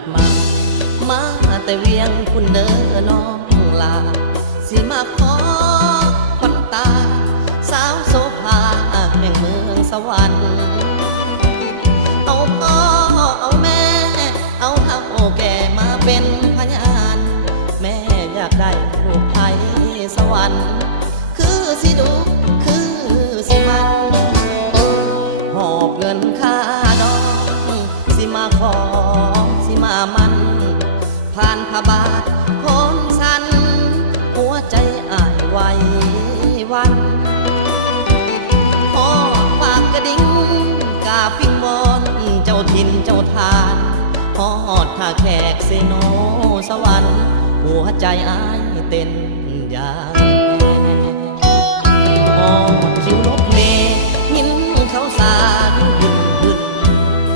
ถมาแต่เวียงคุณเด้อน้องลาสิมาขอขวัญตาสาวโสภาแห่งเมืองสวรรค์เอาพ่อเอาแม่เอาเฒ่าแก่มาเป็นพยานแม่อยากได้ลูกไทยสวรรค์คือสิดูคือสิมันหอบเงินค่าดองสิมาขอสิมามันผ่านพระบาทคนสันหัวใจอ้ายไหววันพอปากกระดิ่งกาพิงบอนเจ้าถิ่นเจ้าทานฮอดท่าแขกเซโนสวรรค์หัวใจอ้ายเต้นยา